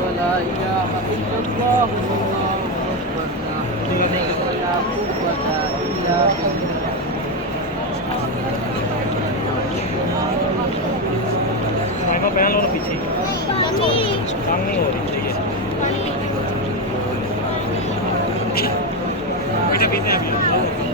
ولا إله إلا الله والله أكبر ولا قوة إلا بالله साइमा पहन लो ना पीछे काम नहीं हो रही चाहिए बेटा पीते हैं